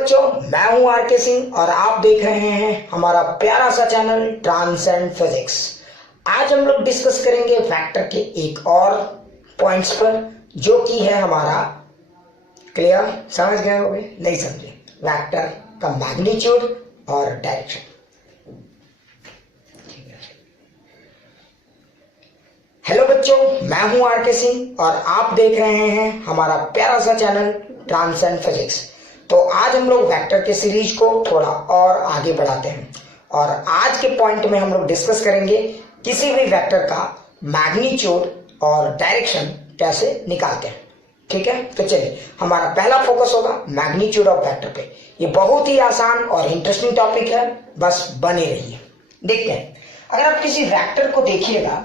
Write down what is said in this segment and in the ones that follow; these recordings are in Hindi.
बच्चों, मैं हूं आर के सिंह और आप देख रहे हैं हमारा प्यारा सा चैनल ट्रांसेंड फिजिक्स। आज हम लोग डिस्कस करेंगे वेक्टर के एक और पॉइंट्स पर, जो कि है हमारा क्लियर। समझ गए होंगे? नहीं समझे? वेक्टर का मैग्नीट्यूड और डायरेक्शन। हेलो बच्चों, मैं हूं आर के सिंह और आप देख रहे हैं हमारा प्यारा सा चैनल ट्रांसेंड फिजिक्स। तो आज हम लोग वेक्टर के सीरीज को थोड़ा और आगे बढ़ाते हैं और आज के पॉइंट में हम लोग डिस्कस करेंगे किसी भी वेक्टर का मैग्नीट्यूड और डायरेक्शन कैसे निकालते हैं। ठीक है, तो चलिए हमारा पहला फोकस होगा मैग्नीट्यूड ऑफ वेक्टर पे। ये बहुत ही आसान और इंटरेस्टिंग टॉपिक है, बस बने रहिए। देखते हैं, अगर आप किसी वेक्टर को देखिएगा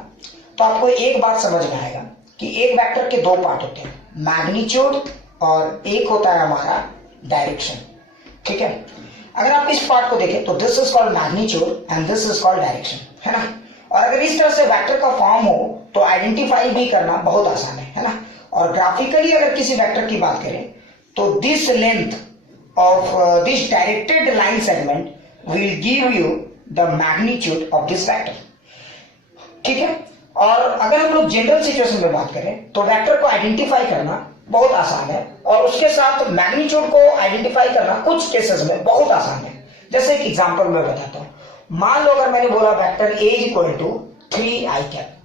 तो आपको एक बात समझ में आएगा कि एक वेक्टर के दो पार्ट होते हैं, मैग्नीट्यूड और एक होता है हमारा डायरेक्शन। ठीक है, अगर आप इस पार्ट को देखें तो this is called magnitude and this is called direction, है ना। और अगर इस तरह से वेक्टर का फॉर्म हो तो आइडेंटिफाई भी करना बहुत आसान है ना। और ग्राफिकली अगर किसी वेक्टर की बात करें तो this length of this directed line segment will give you the magnitude of this vector. ठीक है, और अगर हम लोग जनरल सिचुएशन में बात करें तो वेक्टर को आइडेंटिफाई करना बहुत आसान है और उसके साथ मैग्नीट्यूड को आइडेंटिफाई करना कुछ केसेस में बहुत आसान है। जैसे एक एग्जांपल मैं बताता हूं। मान लो अगर मैंने बोला vector a equal to 3i cap,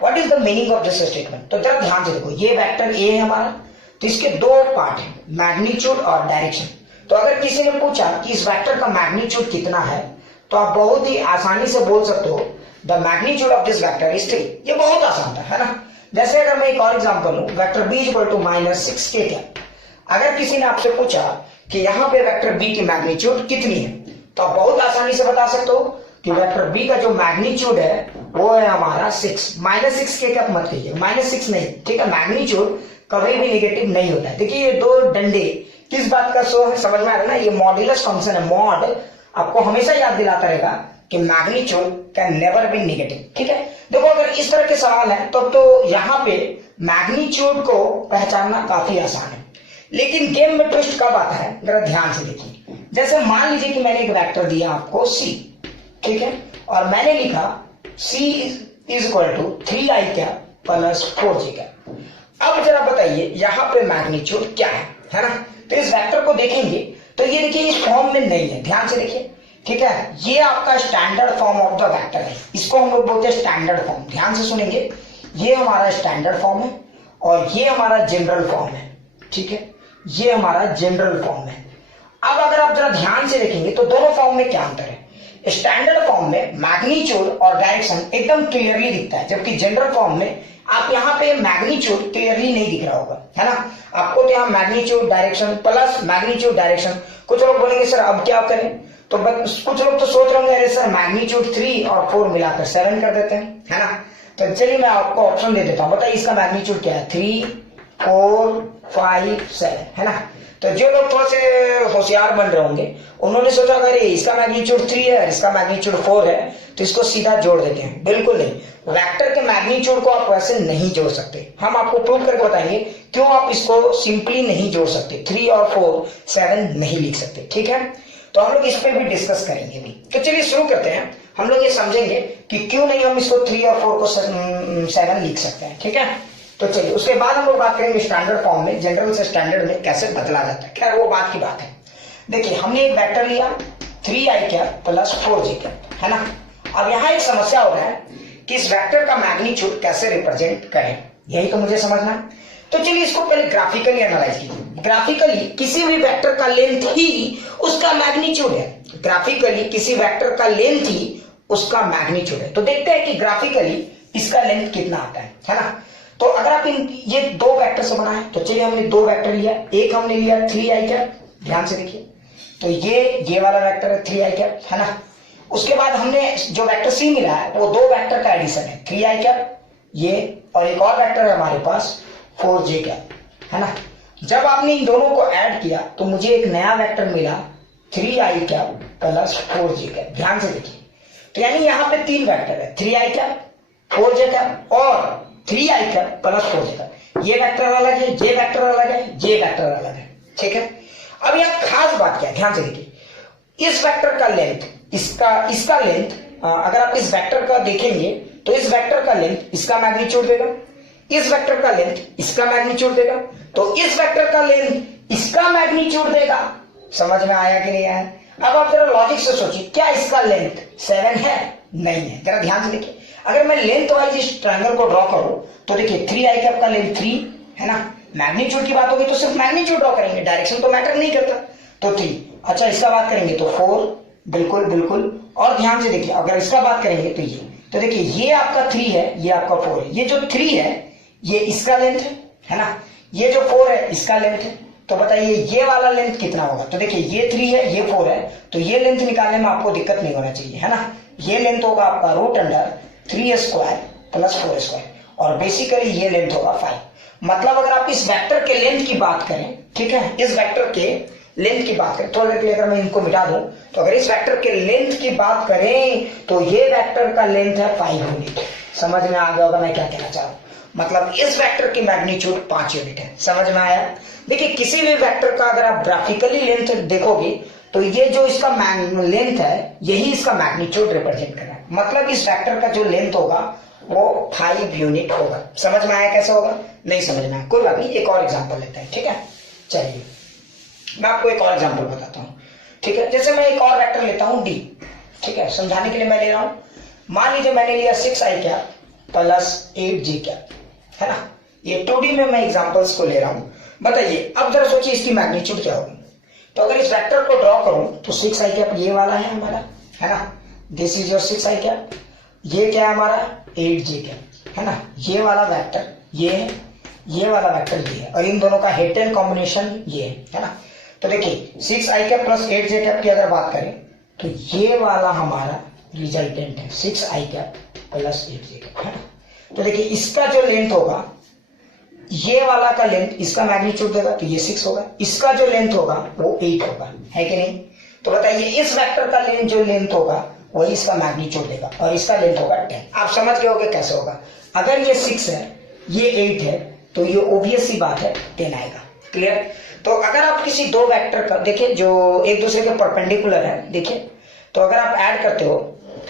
what is the meaning of this statement? तो जरा ध्यान से देखो, ये वेक्टर a है हमारा, तो इसके दो पार्ट है, मैग्नीट्यूड और डायरेक्शन। तो अगर किसी ने पूछा कि इस वेक्टर का मैग्नीट्यूड कितना है, तो आप बहुत ही आसानी से बोल सकते हो the magnitude of this vector is 3। ये बहुत आसान था, है ना। जैसे अगर मैं एक और एग्जांपल लूं, vector b equal to -6k cap. अगर किसी ने आपसे पूछा कि यहाँ पे वेक्टर b की मैग्नीट्यूड कितनी है, तो आप बहुत आसानी से बता सकते हो कि वेक्टर b का जो मैग्नीट्यूड है वो है हमारा 6। -6k कैप मत कहिए, -6 नहीं, ठीक है। मैग्नीट्यूड कभी भी नेगेटिव नहीं होता है। देखिए ये दो डंडे किस बात का शो है, समझ में आ रहा है ना। ये मॉड्यूलस फंक्शन है, मॉड आपको हमेशा याद दिलाता रहेगा कि magnitude can never be negative. ठीक है, देखो अगर इस तरह के सवाल है तो यहाँ पे मैग्नीट्यूड को पहचानना काफी आसान है। लेकिन गेम में ट्विस्ट कब आता है, जरा ध्यान से देखिए। जैसे मान लीजिए कि मैंने एक वेक्टर दिया आपको c, ठीक है, और मैंने लिखा c is equal to 3i cap plus 4j cap. अब जरा बताइए यहाँ पे मैग्नीट्यूड क्या है ना। तो इस वेक्टर को देखेंगे तो ये देखिए इस फॉर्म में नहीं है, ध्यान से देखिए। ठीक है, ये आपका standard form of the vector है, इसको हम लोग बोलते हैं स्टैंडर्ड फॉर्म। ध्यान से सुनेंगे, ये हमारा स्टैंडर्ड फॉर्म है और ये हमारा जनरल फॉर्म है। ठीक है, ये हमारा जनरल फॉर्म है। अब अगर आप जरा ध्यान से देखेंगे तो दोनों फॉर्म में क्या अंतर है। स्टैंडर्ड फॉर्म में मैग्नीट्यूड और डायरेक्शन एकदम क्लियरली दिखता है, जबकि जनरल फॉर्म में आप यहाँ पे मैग्नीट्यूड क्लियरली नहीं दिख रहा होगा, है ना। आपको तो यहाँ magnitude direction plus magnitude direction. कुछ लोग बोलेंगे सर अब क्या करें, तो कुछ लोग तो सोच रहे होंगे अरे सर मैग्नीट्यूड 3 और 4 मिलाकर 7 कर देते हैं, है ना। तो चलिए मैं आपको ऑप्शन दे देता हूं, बताइए इसका मैग्नीट्यूड क्या है। 3, 4, 5, 7, है ना। तो जो लोग थोड़े से होशियार बन रहे होंगे उन्होंने सोचा अरे इसका मैग्नीट्यूड 3 है, इसका मैग्नीट्यूड 4 है, तो इसको सीधा जोड़ देते हैं। बिल्कुल नहीं, वेक्टर के मैग्नीट्यूड को आप वैसे नहीं जोड़ सकते। हम आपको प्रूव करके बताएंगे क्यों आप इसको सिंपली नहीं जोड़ सकते। 3 और 4 7 नहीं लिख सकते। ठीक है, तो हम लोग इस पे भी डिस्कस करेंगे भी। तो चलिए शुरू करते हैं। हम लोग ये समझेंगे कि क्यों नहीं हम इसको 3 और 4 को 7 लिख सकते हैं। ठीक है, तो चलिए उसके बाद हम लोग बात करेंगे स्टैंडर्ड फॉर्म में जनरल से स्टैंडर्ड में कैसे बदला जाता है। क्या वो बात की बात है। देखिए हमने एक वेक्टर लिया 3i cap plus 4j cap, है ना। अब यहाँ एक समस्या हो रहा है कि इस वेक्टर का मैग्नीट्यूड कैसे रिप्रेजेंट करें, यही तो मुझे समझना है। तो चलिए इसको पहले ग्राफिकली एनालाइज कीजिए। ग्राफिकली किसी भी वेक्टर का लेंथ ही उसका मैग्नीट्यूड है। ग्राफिकली किसी वेक्टर का लेंथ ही उसका मैग्नीट्यूड है। तो देखते हैं कि ग्राफिकली इसका लेंथ कितना आता है ना। तो अगर आप ये दो वेक्टर से बना है, तो चलिए हमने दो वेक्टर लिया। एक हमने लिया 3i कैप, ध्यान से देखिए, तो ये वाला वेक्टर है 3i कैप, है ना। उसके बाद हमने जो वेक्टर c मिला है वो दो वेक्टर का एडिशन है, 3i कैप ये, और एक और वेक्टर है हमारे पास 4j कैप, है ना। जब आपने इन दोनों को ऐड किया तो मुझे एक नया वेक्टर मिला 3i cap plus 4j cap. ध्यान से देखिए, तो यानी यहाँ पे तीन वेक्टर है, 3i कैप, 4j कैप और 3i cap plus 4j cap. ये वेक्टर अलग है, ये वेक्टर अलग है, ये वेक्टर अलग है। ठीक है, अब यहाँ खास बात क्या है, ध्यान से देखिए, इस वेक्टर का लेंथ, इसका लेंथ, अगर आप इस वेक्टर का देखेंगे तो इस वेक्टर का लेंथ इसका मैग्नीट्यूड देगा, इस वेक्टर का लेंथ इसका मैग्नीट्यूड देगा, तो इस वेक्टर का लेंथ इसका मैग्नीट्यूड देगा। समझ में आया कि नहीं आया? अब आप जरा लॉजिक से सोचिए, क्या इसका लेंथ 7 है? नहीं है। जरा ध्यान से देखिए, अगर मैं लेंथ वाइज इस ट्रायंगल को ड्रॉ करूं तो देखिए 3 आई कैप का लेंथ 3 है ना, मैग्नीट्यूड की बात होगी तो सिर्फ मैग्नीट्यूड ड्रॉ करेंगे, डायरेक्शन तो मैटर नहीं करता, तो 3। अच्छा, इसका बात करेंगे तो 4, बिल्कुल बिल्कुल। और ध्यान से देखिए, अगर इसका बात करेंगे तो ये, तो देखिए ये आपका 3 है, ये आपका 4 है, ये जो 3 है ये इसका लेंथ है ना, ये जो 4 है इसका लेंथ है, तो बताइए ये वाला लेंथ कितना होगा? तो देखिए ये 3 है, ये 4 है, तो ये लेंथ निकालने में आपको दिक्कत नहीं होना चाहिए, है ना। ये लेंथ होगा आपका √3² प्लस 4², और बेसिकली ये लेंथ होगा 5। मतलब अगर आप इस वेक्टर के लेंथ की बात करें, ठीक है, इस वेक्टर के लेंथ की बात करें, थोड़ी देर के लिए अगर मैं इनको मिटा दूं, तो अगर इस वेक्टर के लेंथ की बात करें तो ये वेक्टर का लेंथ है 5 यूनिट। समझ में आ गया होगा मैं क्या कहना चाह रहा हूं, मतलब इस वेक्टर की मैग्नीट्यूड 5 यूनिट है। समझ में आया? देखिए, किसी भी वेक्टर का अगर आप ग्राफिकली लेंथ देखोगे तो ये जो इसका लेंथ है यही इसका मैग्नीट्यूड रिप्रेजेंट कर रहा है, मतलब इस वेक्टर का जो लेंथ होगा वो 5 यूनिट होगा। समझ में आया कैसे होगा? नहीं समझ में आया, कोई बात नहीं, एक और एग्जांपल लेते हैं, ठीक है। चलिए मैं आपको एक और एग्जांपल बताता हूं, ठीक है। जैसे मैं एक और वेक्टर लेता हूं डी, ठीक है, समझाने के लिए मैं ले रहा हूं। मान लीजिए मैंने लिया 6i cap plus 8j cap, है ना, ये 2D में मैं एग्जांपल्स को ले रहा हूं। बताइए अब जरा सोचिए इसकी मैग्नीट्यूड क्या होगी। तो अगर इस वेक्टर को ड्रॉ करूं तो 6i कैप ये वाला है हमारा, है ना, this is your 6i cap, ये क्या है हमारा 8j कैप, है ना, ये वाला वेक्टर ये है, ये वाला वेक्टर ये है, और इन दोनों का हेड टेल कॉम्बिनेशन ये है ना। तो देखिए 6i cap plus 8j cap की अगर बात करें तो ये वाला हमारा रिजल्टेंट है 6i cap plus 8j cap, है ना। तो देखिए इसका जो लेंथ होगा, ये वाला का लेंथ इसका मैग्नीट्यूड देगा तो ये 6 होगा, इसका जो लेंथ होगा वो 8 होगा, है कि नहीं। तो बताइए इस वेक्टर का लेंथ जो लेंथ होगा वही इसका मैग्नीट्यूड देगा, और इसका लेंथ होगा 10। आप समझ गए होगे कैसे होगा। अगर ये 6 है ये 8 है तो ये ऑब्वियस सी बात है 10 आएगा। क्लियर? तो अगर आप किसी दो वेक्टर का देखिए जो एक दूसरे के परपेंडिकुलर है, देखिए तो अगर आप ऐड करते हो,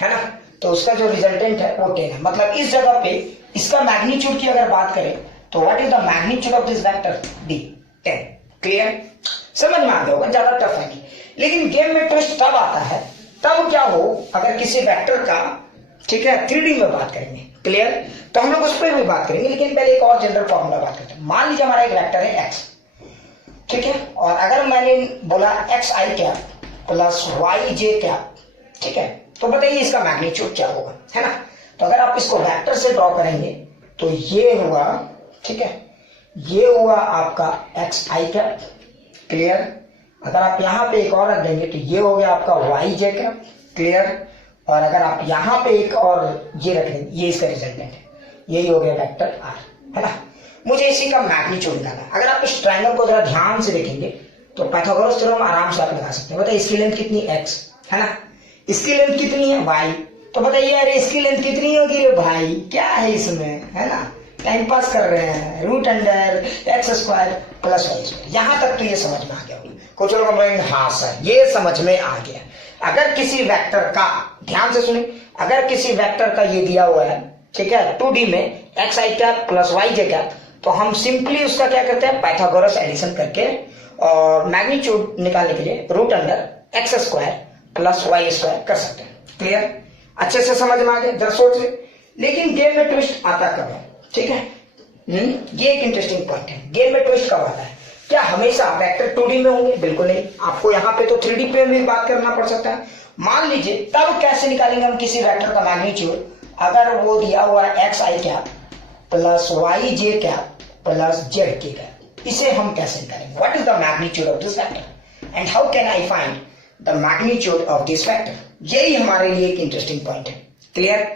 है ना, तो उसका जो रिजल्टेंट है वो 10 है। मतलब इस जगह पे इसका मैग्नीट्यूड की अगर बात करें तो what is the magnitude of this vector? D, 10। Clear? समझ में आ गया होगा, ज्यादा टफ है। लेकिन गेम में ट्विस्ट तब आता है, तब क्या हो अगर किसी वेक्टर का, ठीक है, 3D में बात करेंगे। क्लियर? तो हम लोग उस पर भी बात करेंगे, लेकिन पहले एक और जनरल फॉर्मूला बात करते हैं। मान लीजिए हमारा एक वेक्टर है x, ठीक है, और अगर मैंने बोला xi cap plus yj cap, ठीक है, तो बताइए इसका मैग्नीट्यूड क्या होगा, है ना। तो अगर आप इसको वेक्टर से ड्रॉ करेंगे तो ये हुआ, ठीक है, ये हुआ आपका xi कैप। क्लियर? अगर आप यहां पे एक और रख देंगे तो ये हो गया आपका yj कैप। क्लियर? और अगर आप यहां पे एक और ये रख देंगे, ये इसका रिजल्टेंट है, यही हो गया वेक्टर r, है ना। मुझे इसी का मैग्नीट्यूड निकालना है। अगर आप इस ट्रायंगल को जरा ध्यान से देखेंगे तो पाइथागोरस थ्योरम आराम से आप लगा सकते हैं। बताइए इसकी लेंथ कितनी x, है ना, इसकी लेंथ कितनी है y, तो बताइए अरे इसकी लेंथ कितनी होगी रे भाई, क्या है इसमें, है ना, टाइम पास कर रहे हैं, √x² प्लस y²। यहां तक तो ये समझ में आ गया होगा। कुछ लोग बोलेंगे हाँ सर ये समझ में आ गया। अगर किसी वेक्टर का, ध्यान से सुनिए, अगर किसी वेक्टर का ये दिया हुआ है, ठीक है, 2D में xi cap plus yj cap, तो हम सिंपली उसका क्या करते हैं, पाइथागोरस एडिशन करके और मैग्नीट्यूड निकालने के लिए √x² प्लस y² कर सकते हैं। क्लियर? अच्छे से समझ में आ गया? जरा सोच ले। लेकिन गेम में ट्विस्ट आता कब है, ठीक है, ये एक इंटरेस्टिंग पॉइंट है। गेम में ट्विस्ट कब आता है? क्या हमेशा वेक्टर 2D में होंगे? बिल्कुल नहीं, आपको यहाँ पे तो 3D पे भी बात करना पड़ सकता है। मान लीजिए तब कैसे निकालेंगे हम किसी वेक्टर का मैग्नीट्यूड, अगर वो दिया हुआ है xi cap plus yj cap plus zk cap, इसे हम कैसे निकालेंगे? What is the magnitude of this vector and how can I find the magnitude of this vector? यही हमारे लिए एक इंटरेस्टिंग पॉइंट है। क्लियर?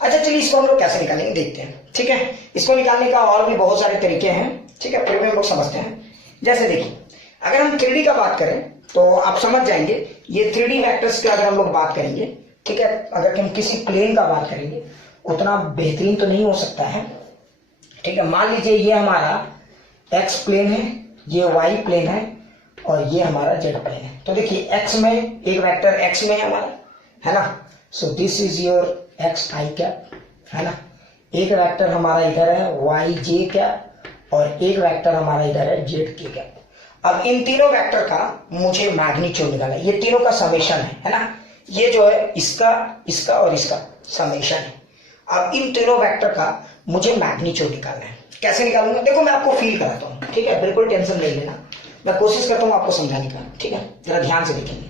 अच्छा चलिए इसको हम लोग कैसे निकालेंगे देखते हैं, ठीक है। इसको निकालने का और भी बहुत सारे तरीके हैं, ठीक है, फिर भी हम लोग समझते हैं। जैसे देखिए अगर हम 3D का बात करें तो आप समझ जाएंगे, ये 3D वेक्टर्स की अगर हम लोग बात करेंगे, ठीक है, अगर हम किसी प्लेन का बात करेंगे उतना बेहतरीन तो नहीं हो सकता है, ठीक है। मान लीजिए ये हमारा x प्लेन है, ये y प्लेन है, और ये हमारा जेड प्लेन है। तो देखिए एक्स में एक वेक्टर एक्स में है हमारा, है ना। सो this is your x i cap, है ना। एक वेक्टर हमारा इधर है वाई जे कैप और एक वेक्टर हमारा इधर है जेड के कैप। अब इन तीनों वेक्टर का मुझे मैग्नीट्यूड निकालना है, ये तीनों का समेशन है ना। ये जो है इसका इसका और इसका समेशन है। अब इन तीनों वेक्टर का मुझे मैग्नीट्यूड निकालना है। कैसे निकालूंगा देखो मैं आपको फील कराता हूँ, ठीक है। बिल्कुल टेंशन नहीं लेना, मैं कोशिश करता हूँ आपको समझाने का, ठीक है। जरा ध्यान से देखेंगे।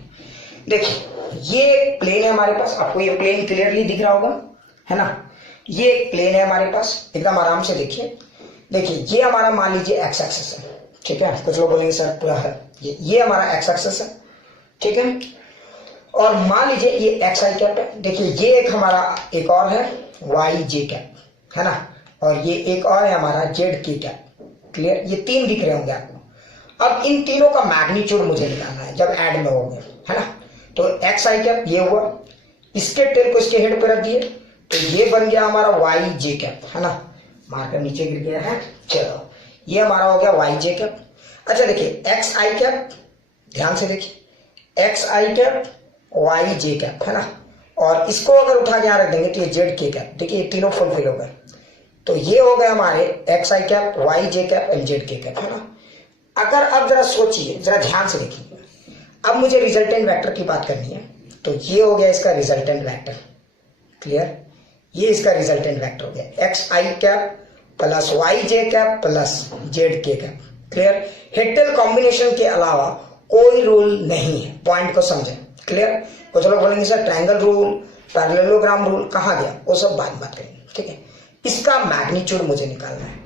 देखिए ये प्लेन है हमारे पास, आपको ये प्लेन क्लियरली दिख रहा होगा, है ना। ये एक प्लेन है हमारे पास, एकदम आराम से देखिए। देखिए ये हमारा मान लीजिए एक्स एक्सिस है, ठीक है। कुछ लोग बोलेंगे सर पूरा है, ये हमारा एक्स एक्सिस है, ठीक है। और मान लीजिए ये एक्स आई कैप है। देखिए ये एक हमारा एक और है वाई जे कैप, है ना। और ये एक और है हमारा जेड के कैप। क्लियर, ये तीन दिख रहे होंगे आपको। अब इन तीनों का मैग्नीट्यूड मुझे निकालना है जब ऐड में होंगे, है ना। तो एक्स आई कैप ये हुआ, इसके टेल को इसके हेड पे रख दिए तो ये बन गया हमारा वाई जे कैप, है ना। मार्कर नीचे गिर गया है, चलो ये हमारा हो गया वाई जे कैप। अच्छा देखिए एक्स आई कैप, ध्यान से देखिए x i cap y j cap, है ना। और इसको अगर उठा के यहां रख देंगे तो ये जेड के कैप। देखिए ये तीनों फुलफिल हो गए। तो ये हो गए हमारे x i cap y j cap and z k cap, है ना। अगर अब जरा सोचिए, जरा ध्यान से देखिए, अब मुझे रिजल्टेंट वेक्टर की बात करनी है। तो ये हो गया इसका रिजल्टेंट वेक्टर, क्लियर। ये इसका रिजल्टेंट वेक्टर हो गया x i cap plus y j cap plus Z k cap, clear. Head-tell combination के अलावा कोई रूल नहीं है, पॉइंट को समझें, क्लियर। कुछ लोग बोलेंगे sir triangle rule, parallelogram rule कहाँ गया, वो सब बात करेंगे, ठीक है। इसका मैग्नीट्यूड मुझे निकालना है।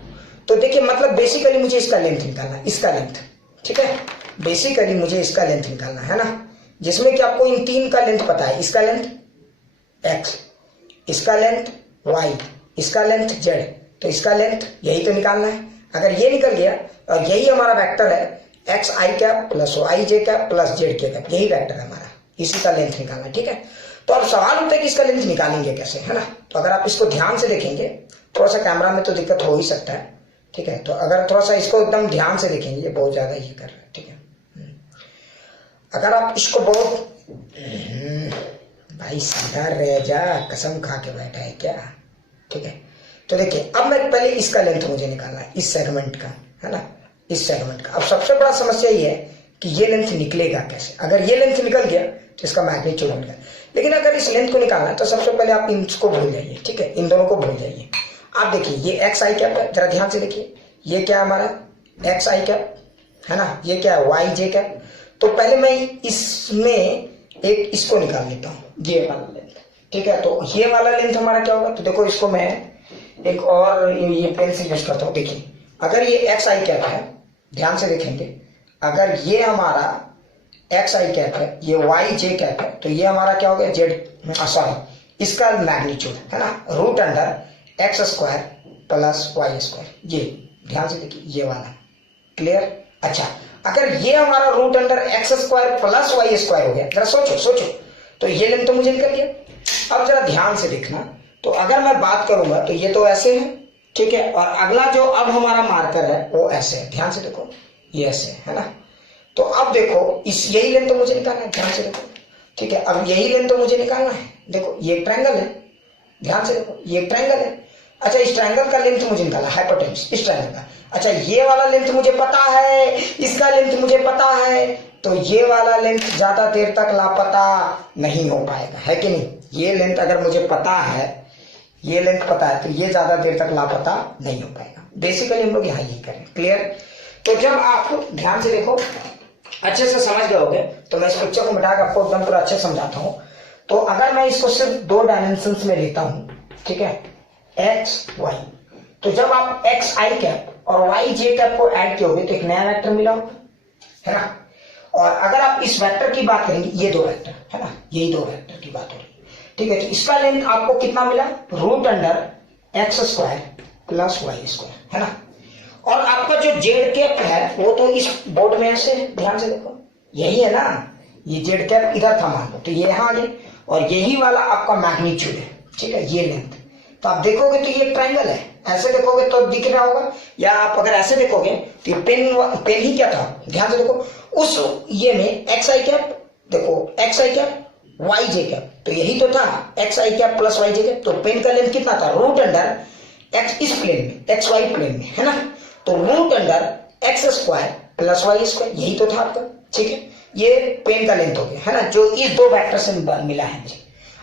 तो देखिए मतलब बेसिकली मुझे इसका लेंथ निकालना है, इसका लेंथ, ठीक है। बेसिकली मुझे इसका लेंथ निकालना है ना, जिसमें कि आपको इन तीन का लेंथ पता है। इसका लेंथ एक्स, इसका लेंथ वाई, इसका लेंथ जेड। तो इसका लेंथ यही तो निकालना है। अगर ये निकल गया और यही हमारा वेक्टर है x i cap plus y j cap plus Z k cap, यही वेक्टर है हमारा, इसी का लेंथ निकालना है, ठीक है। तो अब सवाल उठता है कि इसका लेंथ निकालेंगे कैसे, है ना। तो अगर आप इसको ध्यान से देखेंगे, थोड़ा सा कैमरा में तो दिक्कत हो ही सकता है, ठीक है। तो अगर थोड़ा सा इसको एकदम ध्यान से देखेंगे, ये बहुत ज्यादा ये कर रहा है, ठीक है। अगर आप इसको बहुत भाई सीधा रह जा, कसम खा के बैठा है क्या, ठीक है। तो देखिए अब मैं पहले इसका लेंथ मुझे निकालना है, इस सेगमेंट का, है ना, इस सेगमेंट का। अब सबसे बड़ा समस्या ये है कि ये लेंथ निकलेगा कैसे। अगर ये लेंथ निकल गया तो इसका मैग्नीट्यूड बन गया, लेकिन अगर इस लेंथ को निकालना है तो सबसे पहले आप इसको भूल जाइए, ठीक है। इन दोनों को भूल जाइए। आप देखिए ये एक्स आई कैप है, जरा ध्यान से देखिए, ये क्या है हमारा एक्स आई कैप, है ना। ये क्या है वाई जे कैप। तो पहले मैं इसमें एक इसको निकाल लेता हूँ, ये वाला लेंथ, ठीक है। तो ये वाला लेंथ हमारा क्या होगा, तो देखो इसको मैं एक और ये पेन से यूज करता हूँ। देखिए अगर ये एक्स आई कैप है, ध्यान से देखेंगे, अगर ये हमारा एक्स आई कैप है, ये वाई जे कैप है, तो ये हमारा क्या हो गया जेड, सॉरी इसका मैग्नीट्यूड, है ना, root under x square plus y square. ये ध्यान से देखिए ये वाला, क्लियर। अच्छा अगर ये हमारा root under x square plus y square हो गया, जरा सोचो सोचो, तो ये लेंथ तो मुझे निकल गया। अब जरा ध्यान से देखना, तो अगर मैं बात करूंगा तो ये तो ऐसे है, ठीक है। और अगला जो अब हमारा मार्कर है वो ऐसे है, ध्यान से देखो ये ऐसे है ना। तो अब देखो इस यही लेंथ तो मुझे निकालना है, ध्यान से देखो, ठीक है। अब यही लेंथ तो मुझे निकालना है। देखो ये ट्रायंगल है, ध्यान से देखो ये ट्रायंगल है। अच्छा इस ट्रायंगल का लेंथ मुझे निकालना है, हाइपोटेन्यूज इस ट्रायंगल का। अच्छा ये वाला लेंथ मुझे पता है, इसका लेंथ मुझे पता है, तो ये वाला लेंथ ज्यादा देर तक लापता नहीं हो पाएगा, है कि नहीं। ये लेंथ अगर मुझे पता है, ये लेंथ पता है, तो ये ज्यादा देर तक लापता नहीं हो पाएगा। बेसिकली हम लोग यहाँ यही करें, क्लियर। तो जब आप ध्यान से देखो, अच्छे से समझ गए होगे, तो मैं इस पिक्चर को मिटा के आपको एकदम पूरा अच्छे समझाता हूँ। तो अगर मैं इसको सिर्फ दो डायमेंशन में लेता हूँ, ठीक है, एक्स वाई, तो जब आप एक्स आई कैप और वाई जे कैप को ऐड किए तो एक नया वेक्टर मिला होगा, है ना। और अगर आप इस वेक्टर की बात करेंगे, ये दो वेक्टर, है ना, यही दो वेक्टर की बात हो रही है, ठीक है। तो इसका लेंथ आपको कितना मिला, root under x square plus y square, है ना। और आपका जो जेड कैप है वो तो इस बोर्ड में ऐसे है, ध्यान से देखो यही है ना, ये जेड कैप इधर था मान लो, तो ये यहाँ आ गई, और यही वाला आपका मैग्नीट्यूड है, ठीक है, ये लेंथ। तो आप देखोगे तो ये ट्रायंगल है, ऐसे देखोगे तो दिख रहा होगा, या आप अगर ऐसे देखोगे तो ये पेन ही क्या था, ध्यान से देखो उस ये में एक्स आई कैप, देखो x i cap y j cap, तो यही तो था x i cap plus y j cap. तो पेन का लेंथ कितना था, रूट अंडर एक्स इस प्लेन में, एक्स वाई प्लेन में, है ना। तो root under x square plus y square, यही तो था आपका, ठीक है। ये पेन का लेंथ हो गया, है ना, जो इस दो वेक्टर से मिला है मुझे।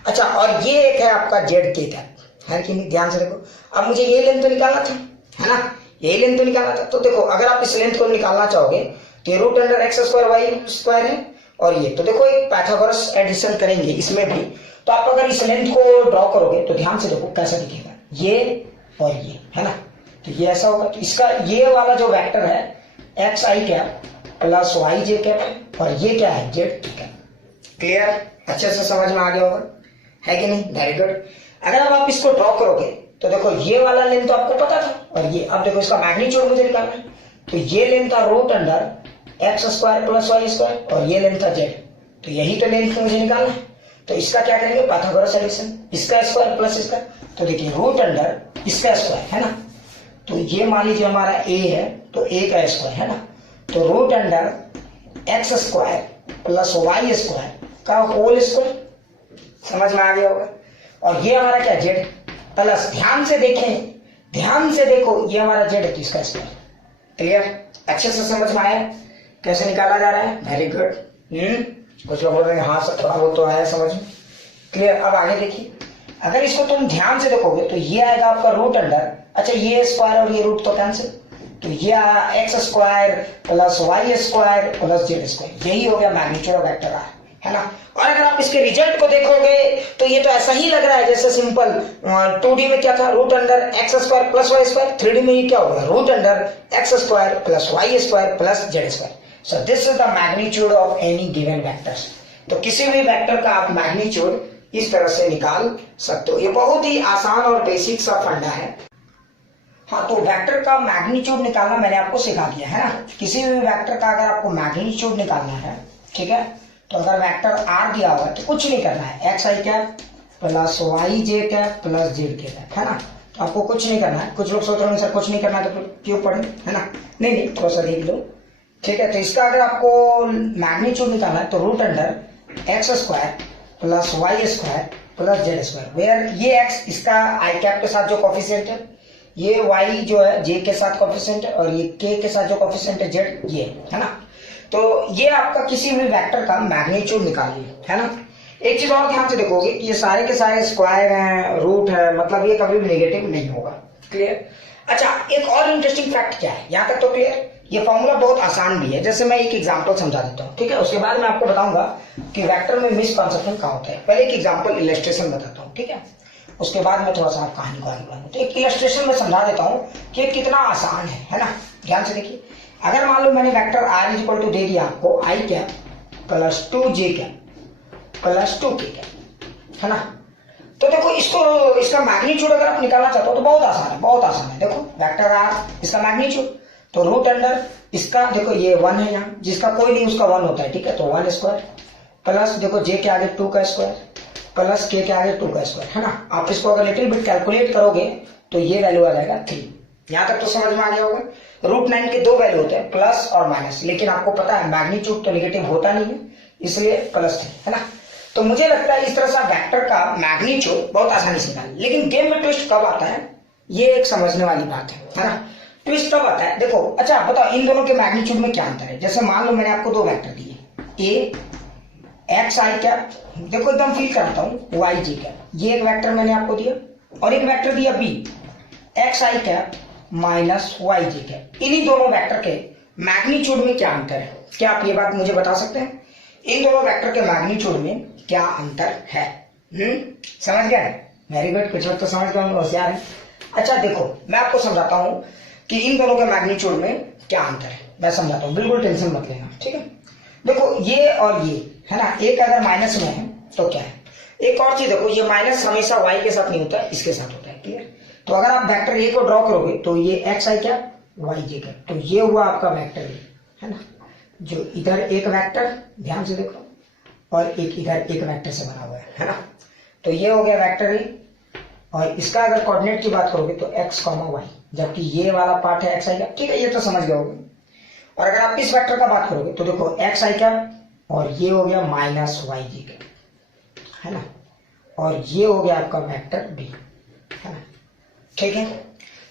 अच्छा, और ये एक है आपका जेड के कैप, है कि नहीं, ध्यान से देखो। अब मुझे ये लेंथ तो निकालना था, है ना, यही लेंथ तो निकालना था। तो देखो अगर आप इस लेंथ को निकालना चाहोगे तो ये root under x square y square है, और ये तो देखो एक पाइथागोरस एडिशन करेंगे इसमें भी। तो आप अगर इस लेंथ को ड्रॉ करोगे तो ध्यान से देखो कैसा दिखेगा, ये और ये, है ना। तो ये ऐसा होगा, तो इसका ये वाला जो वेक्टर है x i cap plus y j cap, और ये क्या है, जेड कैप। क्लियर, अच्छे से समझ में आ गया होगा, है कि नहीं, वेरी गुड। अगर अब आप इसको ड्रॉ करोगे तो देखो ये वाला लेंथ तो आपको पता था, और ये अब देखो इसका मैग्नीट्यूड मुझे निकालना है। तो ये लेंथ था root under x square plus y square, और ये लेंथ था जेड, तो यही तो लेंथ मुझे निकालना है। तो इसका क्या करेंगे, पाइथागोरस एडिशन, इसका स्क्वायर प्लस इसका। तो देखिए रूट अंडर इसका स्क्वायर, है ना, तो ये मान लीजिए हमारा ए है, तो ए का स्क्वायर, है ना। तो root under x square plus y square का होल स्क्वायर, समझ में आ गया होगा। और ये हमारा क्या, जेड प्लस, ध्यान से देखें, ध्यान से देखो, ये हमारा जेड है तो इसका स्क्वायर। क्लियर, अच्छे से समझ में आया कैसे निकाला जा रहा है, वेरी गुड। कुछ लोग बोल रहे हैं हाँ सर थोड़ा बहुत तो आया समझ में। क्लियर, अब आगे देखिए, अगर इसको तुम ध्यान से देखोगे तो ये आएगा आपका रूट अंडर, अच्छा ये स्क्वायर और ये रूट तो कैंसिल, तो ये x square plus y square plus z square, यही हो गया मैग्नीट्यूड ऑफ वेक्टर आर, है ना। और अगर आप इसके रिजल्ट को देखोगे तो ये तो ऐसा ही लग रहा है जैसे सिंपल 2D में क्या था, root under x square plus y square, 3D में ये क्या होगा, root under x square plus y square plus z square. So this is the magnitude of any given vectors. तो किसी भी वेक्टर का आप मैग्नीट्यूड इस तरह से निकाल सकते हो। ये बहुत ही आसान और बेसिक सा फंडा है। हाँ, तो वेक्टर का मैग्नीट्यूड निकालना मैंने आपको सिखा दिया, है ना। किसी भी वेक्टर का अगर आपको मैग्नीट्यूड निकालना है, ठीक है, तो अगर वेक्टर आर दिया हुआ है तो कुछ नहीं करना है, x i cap plus y j cap plus Z k cap, है ना। तो आपको कुछ नहीं करना है। कुछ लोग सोच रहे हैं सर कुछ नहीं करना है तो क्यों पढ़े, है ना। नहीं, थोड़ा सा देख लो, ठीक है। तो इसका अगर आपको मैग्नीट्यूड निकालना है तो root under x square plus y square plus z square, where ये एक्स इसका आई कैप के साथ जो कॉफिशिएंट है, ये वाई जो है जे के साथ कॉफिशिएंट है, और ये के साथ जो कॉफिशिएंट है जेड, ये है ना। तो ये आपका किसी भी वेक्टर का मैग्नीट्यूड निकालिए, है ना। एक चीज और ध्यान से देखोगे कि ये सारे के सारे स्क्वायर हैं, रूट है, मतलब ये कभी भी नेगेटिव नहीं होगा। क्लियर। अच्छा, एक और इंटरेस्टिंग फैक्ट क्या है, यहां तक तो क्लियर। ये फॉर्मूला बहुत आसान भी है, जैसे मैं एक एग्जांपल समझा देता हूँ, ठीक है। उसके बाद मैं आपको बताऊंगा कि वेक्टर में मिसकंसेप्शन कहाँ होता है। पहले एक एग्जांपल इलस्ट्रेशन बताता हूँ, ठीक है। उसके बाद मैं थोड़ा सा कहानी को आगे बढ़ाऊंगा। तो एक इलस्ट्रेशन में समझा देता हूँ कि कितना आसान है ना। ध्यान से देखिए, अगर मान लो मैंने vector r is equal to दे दिया आपको i cap plus 2j cap plus 2k cap, है ना। तो देखो इसका मैग्नीट्यूड अगर आप निकालना चाहते हो तो बहुत आसान है, बहुत आसान है। देखो वेक्टर आर, इसका मैग्नीट्यूड तो रूट अंडर इसका, देखो ये 1 है यहाँ, जिसका कोई नहीं उसका 1 होता है, ठीक है। तो 1 स्क्वायर प्लस देखो जे के आगे 2 का स्क्वायर प्लस के आगे 2 का स्क्वायर, है ना। आप इसको अगर लिटिल बिट कैलकुलेट करोगे तो ये वैल्यू आ जाएगा 3। यहां तक तो समझ में आ गया होगा। रूट 9 के 2 वैल्यू होते हैं, प्लस और माइनस, लेकिन आपको पता है मैग्नीट्यूड तो नेगेटिव होता नहीं है, इसलिए प्लस 3, है ना। तो मुझे लगता है इस तरह से वेक्टर का मैग्नीट्यूड बहुत आसानी से निकाल। लेकिन गेम में ट्विस्ट कब आता है, ये एक समझने वाली बात है ना। ट्विस्ट कब आता है, देखो अच्छा बताओ इन दोनों के मैग्नीट्यूड में क्या अंतर है। जैसे मान लो मैंने आपको 2 वेक्टर दिए, ए एक्स आई कैप, देखो एकदम फील कराता हूं, वाई जी कैप, ये एक वेक्टर मैंने आपको दिया, और एक वेक्टर दिया B x i cap minus Y ji cap. इन्हीं दोनों वेक्टर के मैग्नीट्यूड में क्या अंतर है, क्या आप ये बात मुझे बता सकते हैं। इन दोनों वेक्टर के मैग्नीट्यूड में क्या अंतर है। समझ गए, वेरी गुड। कुछ लोग तो समझ गए, होशियार है। अच्छा देखो मैं आपको समझाता हूं कि इन दोनों के मैग्नीट्यूड में क्या अंतर है, मैं समझाता हूं, बिल्कुल टेंशन मत लेना, ठीक है। देखो ये और ये, है ना, एक अगर माइनस में है तो क्या है। एक और चीज देखो, ये माइनस हमेशा वाई के साथ नहीं होता है, इसके साथ होता है, क्लियर। तो अगर आप वेक्टर ए को ड्रॉ करोगे तो ये एक्स आई क्या वाई जे का, तो ये हुआ आपका वेक्टर ए, है ना। जो इधर एक वेक्टर, ध्यान से देखो, और एक इधर एक वेक्टर से बना हुआ है ना। तो ये हो गया वेक्टर ए, और इसका अगर कोऑर्डिनेट की बात करोगे तो x, y, जबकि ये वाला पार्ट है x i कैप, ठीक है, ये तो समझ गए होगे। और अगर आप इस वेक्टर का बात करोगे तो देखो x i कैप और ये हो गया माइनस वाई जी कैप, है ना, और ये हो गया आपका वेक्टर b, है ना, ठीक है।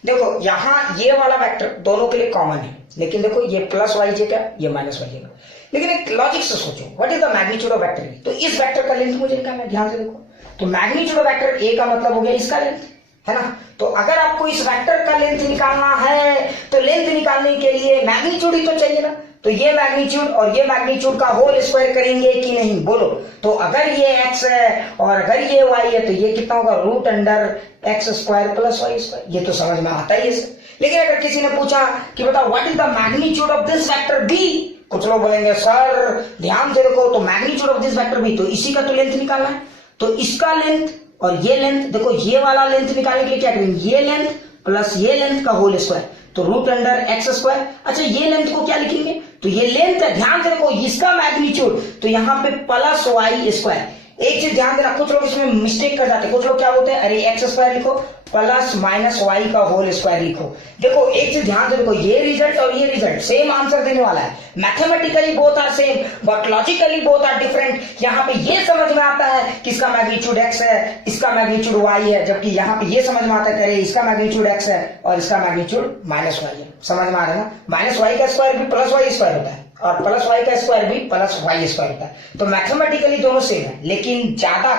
देखो यहाँ ये वाला वेक्टर दोनों के लिए कॉमन है, लेकिन देखो ये प्लस वाई जे कैप, ये माइनस वाई जे कैप, लेकिन एक लॉजिक से सोचो, what is the magnitude of vector A, तो इस वेक्टर का लेंथ मुझे निकालना है, ध्यान से देखो, तो मैग्नीट्यूड ऑफ वेक्टर ए का मतलब हो गया इसका लेंथ, है ना। तो अगर आपको इस वेक्टर का लेंथ निकालना है तो लेंथ निकालने के लिए मैग्नीट्यूड ही तो चाहिए ना, तो ये मैग्नीट्यूड और ये मैग्नीट्यूड का होल स्क्वायर करेंगे कि नहीं बोलो। तो अगर ये x है और अगर ये y है तो ये कितना होगा, root under x square plus y square, ये तो समझ में आता ही है। लेकिन अगर किसी ने पूछा कि बताओ what is the magnitude of this vector b, कुछ लोग बोलेंगे सर ध्यान से देखो, तो magnitude of this vector b, तो इसी का तो लेंथ निकालना है, तो इसका लेंथ और ये लेंथ, देखो ये वाला लेंथ निकालने के लिए क्या करेंगे, ये लेंथ प्लस ये लेंथ का होल स्क्वायर, तो रूट अंडर एक्स स्क्वायर। अच्छा ये लेंथ को क्या लिखेंगे, तो ये लेंथ है, ध्यान से देखो इसका मैग्नीट्यूड, तो यहाँ पे प्लस वाई स्क्वायर। एक चीज ध्यान देना, कुछ लोग इसमें मिस्टेक कर जाते हैं, कुछ लोग क्या बोलते हैं, अरे एक्स स्क्वायर लिखो प्लस माइनस वाई का होल स्क्वायर लिखो। देखो एक चीज ध्यान से देखो, ये रिजल्ट और ये रिजल्ट सेम आंसर देने वाला है, mathematically both are same but logically both are different. यहाँ पे ये समझ में आता है कि इसका मैग्नीट्यूड एक्स है, इसका मैग्नीट्यूड वाई है, जबकि यहाँ पे ये समझ में आता है अरे इसका मैग्नीट्यूड एक्स है और इसका मैग्नीट्यूड माइनस वाई है। समझ में आ रहा है ना, माइनस वाई का स्क्वायर भी प्लस वाई स्क्वायर होता है और प्लस वाई का स्क्वायर भी प्लस वाई स्क्वायर होता है, तो मैथमेटिकली दोनों सेम है, लेकिन ज्यादा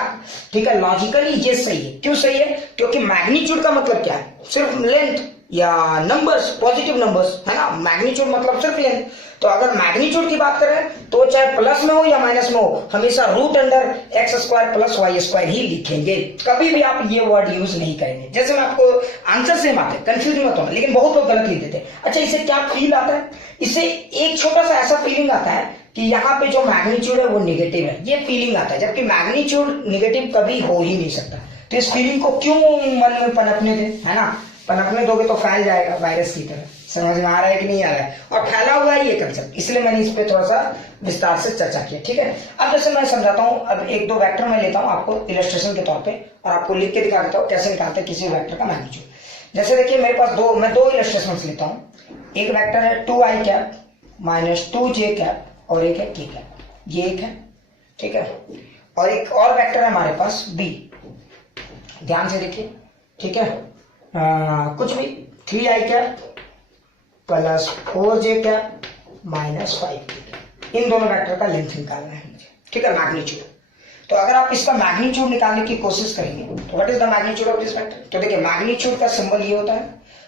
ठीक है लॉजिकली ये सही है। क्यों सही है, क्योंकि मैग्नीट्यूड का मतलब क्या है, सिर्फ लेंथ या नंबर्स, पॉजिटिव नंबर्स, है ना, मैग्नीट्यूड मतलब सिर्फ लेंथ। तो अगर मैग्नीट्यूड की बात करें तो चाहे प्लस में हो या माइनस में हो, हमेशा root under x square plus y square ही लिखेंगे, कभी भी आप ये वर्ड यूज नहीं करेंगे। जैसे मैं आपको आंसर सेम आते, कंफ्यूज मत होना, लेकिन बहुत लोग गलत लिख देते। अच्छा इससे क्या फील आता है, इससे एक छोटा सा ऐसा फीलिंग आता है कि यहाँ पे जो मैग्नीट्यूड है वो निगेटिव है, ये फीलिंग आता है, जबकि मैग्नीट्यूड निगेटिव कभी हो ही नहीं सकता। तो इस फीलिंग को क्यों मन में पनपने दे, है ना, पनपने दोगे तो फैल जाएगा वायरस की तरह। समझ में आ रहा है कि नहीं आ रहा है, और फैला हुआ है ये कंसेप्ट, इसलिए मैंने इस पे थोड़ा सा विस्तार से चर्चा किया, ठीक है। अब जैसे मैं समझाता हूँ, अब एक दो वेक्टर मैं लेता हूँ आपको इलस्ट्रेशन के तौर पे और आपको लिख के दिखा देता हूँ कैसे निकालते हैं किसी वेक्टर का मैग्नीट्यूड। जैसे देखिए मेरे पास मैं दो इलस्ट्रेशन लेता हूँ, एक वेक्टर है 2i cap minus 2j cap और एक है k कैप, ये एक है, ठीक है, और एक और वेक्टर है हमारे पास b, ध्यान से देखिए, ठीक है, कुछ भी 3i cap plus 4j cap minus 5k, इन दोनों वेक्टर का लेंथ निकालना है मुझे, ठीक है, मैग्नीट्यूड। तो अगर आप इसका मैग्नीट्यूड निकालने की कोशिश करेंगे तो what is the magnitude of this vector, तो देखिए मैग्नीट्यूड का सिंबल ये होता है,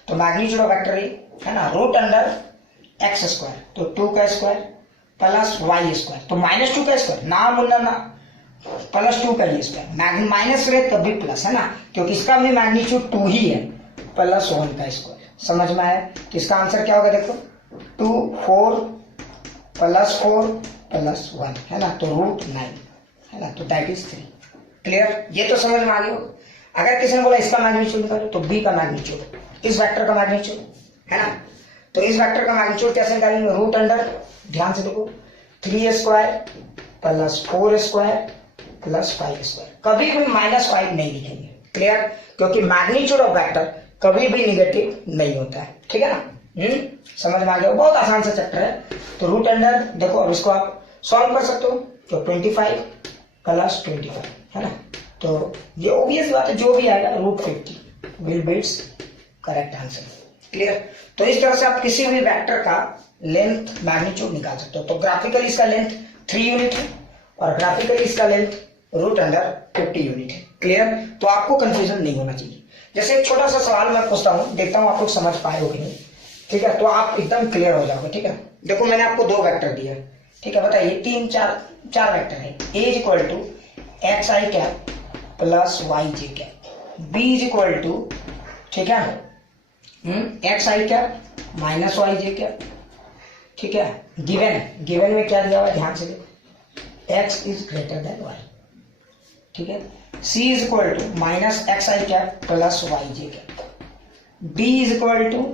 तो मैग्नीट्यूड ऑफ वेक्टर ये है ना, रूट अंडर एक्स स्क्वायर, तो 2 का स्क्वायर प्लस वाई स्क्वायर, तो माइनस 2 का स्क्वायर ना मुन्ना ना, प्लस 2 का ये स्क्वायर, माइनस रहे तब भी प्लस, है ना, क्योंकि इसका भी मैग्नीट्यूड 2 ही है, प्लस 1 का स्क्वायर। समझ में आया, तो इसका आंसर क्या होगा, देखो 2 4 प्लस 4 प्लस 1, है ना, तो रूट 9, है ना, तो दैट इज 3। क्लियर, ये तो समझ में आ गया। अगर किसी ने बोला इसका मैग्नीट्यूड निकालो, तो बी का मैग्नीट्यूड, इस वेक्टर का मैग्नीट्यूड, है ना, तो इस वेक्टर का मैग्नीट्यूड कैसे निकालेंगे, रूट अंडर, ध्यान से देखो 3 square plus 4 square plus 5 square, कभी भी माइनस 5 नहीं लिखेंगे। क्लियर, क्योंकि मैग्नीट्यूड ऑफ वेक्टर कभी भी निगेटिव नहीं होता है, ठीक है ना। समझ में आ गया, बहुत आसान सा चैप्टर है। तो रूट अंडर देखो, अब इसको आप सॉल्व कर सकते हो, तो 25 प्लस 25, है ना, तो ये ऑब्वियस बात है, जो भी आएगा root 50 will be its correct answer. Clear, तो इस तरह से आप किसी भी वेक्टर का लेंथ मैग्नीट्यूड निकाल सकते हो। तो ग्राफिकली इसका लेंथ 3 यूनिट है और ग्राफिकली इसका लेंथ रूट अंडर 50 यूनिट है। क्लियर, तो आपको कंफ्यूजन नहीं होना चाहिए। जैसे एक छोटा सा सवाल मैं पूछता हूँ, देखता हूँ आप लोग समझ पाए हो कि नहीं, ठीक है, तो आप एकदम क्लियर हो जाओगे। ठीक है, देखो मैंने आपको 2 वेक्टर दिया, ठीक है, बताइए 3 4 वेक्टर है। A is equal to x i cap plus y j cap, b is equal to, ठीक है, x i cap minus y j cap, ठीक है, गिवन में क्या दिया हुआ है ध्यान से देखो, x is greater than y, ठीक है, c is equal to minus x i cap plus y j cap, d is equal to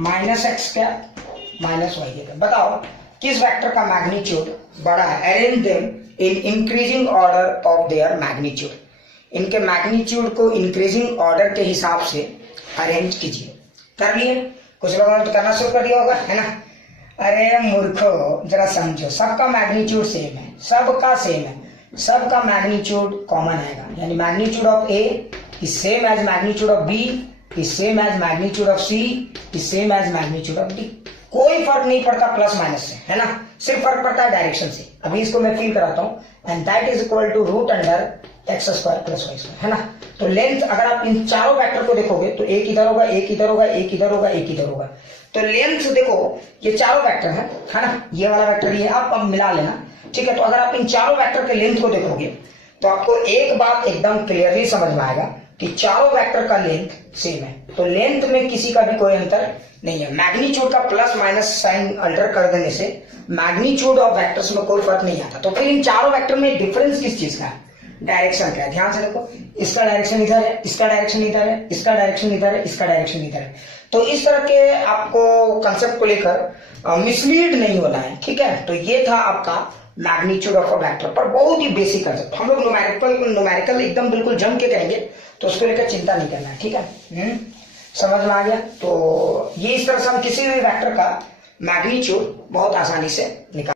minus x cap minus y j cap. बताओ किस वेक्टर का मैग्नीट्यूड बड़ा है, arrange them in increasing order of their magnitude. इनके मैग्नीट्यूड को इंक्रीजिंग ऑर्डर के हिसाब से अरेंज कीजिए। कर लिए? कुछ लोगों ने तो करना शुरू कर दिया होगा, है ना? अरे मूर्खो, जरा समझो, सबका मैग्नीट्यूड सेम है, सबका सेम है, सबका मैग्नीट्यूड कॉमन आएगा। यानी magnitude of a is same as magnitude of b is same as magnitude of c is same as magnitude of d. कोई फर्क नहीं पड़ता प्लस माइनस से, है ना? सिर्फ फर्क पड़ता है डायरेक्शन से। अभी इसको मैं फिल कराता हूं, and that is equal to root under x square plus y square, है ना? तो लेंथ, अगर आप इन चारों वेक्टर को देखोगे तो एक इधर होगा, एक इधर होगा, एक इधर होगा, एक इधर होगा। तो लेंथ देखो, ये चारों वेक्टर है ना? ये वाला वेक्टर ये आप अब मिला लेना, ठीक है? तो अगर आप इन चारों वेक्टर के लेंथ को देखोगे तो आपको एक बात एकदम क्लियरली समझ में आएगा कि चारों वेक्टर का लेंथ सेम है। तो लेंथ में किसी का भी कोई अंतर नहीं है। मैग्नीट्यूड का प्लस माइनस साइन अल्टर कर देने से मैग्नीट्यूड ऑफ वेक्टर्स में कोई फर्क नहीं आता। तो फिर इन चारों वेक्टर में डिफरेंस किस चीज का है? डायरेक्शन का है। ध्यान से देखो, इसका डायरेक्शन इधर है, इसका डायरेक्शन इधर है, इसका डायरेक्शन इधर है, इसका डायरेक्शन इधर है। तो इस तरह के आपको कंसेप्ट को लेकर मिसलीड नहीं होना है, ठीक है? तो ये था आपका मैग्नीट्यूड ऑफ अ वेक्टर पर बहुत ही बेसिक कंसेप्ट। हम लोग न्यूमेरिकल एकदम बिल्कुल जम के करेंगे, तो उसको लेकर चिंता नहीं करना है, ठीक है? समझ में आ गया? तो ये इस तरह से हम किसी भी वेक्टर का मैग्नीट्यूड बहुत आसानी से निकाल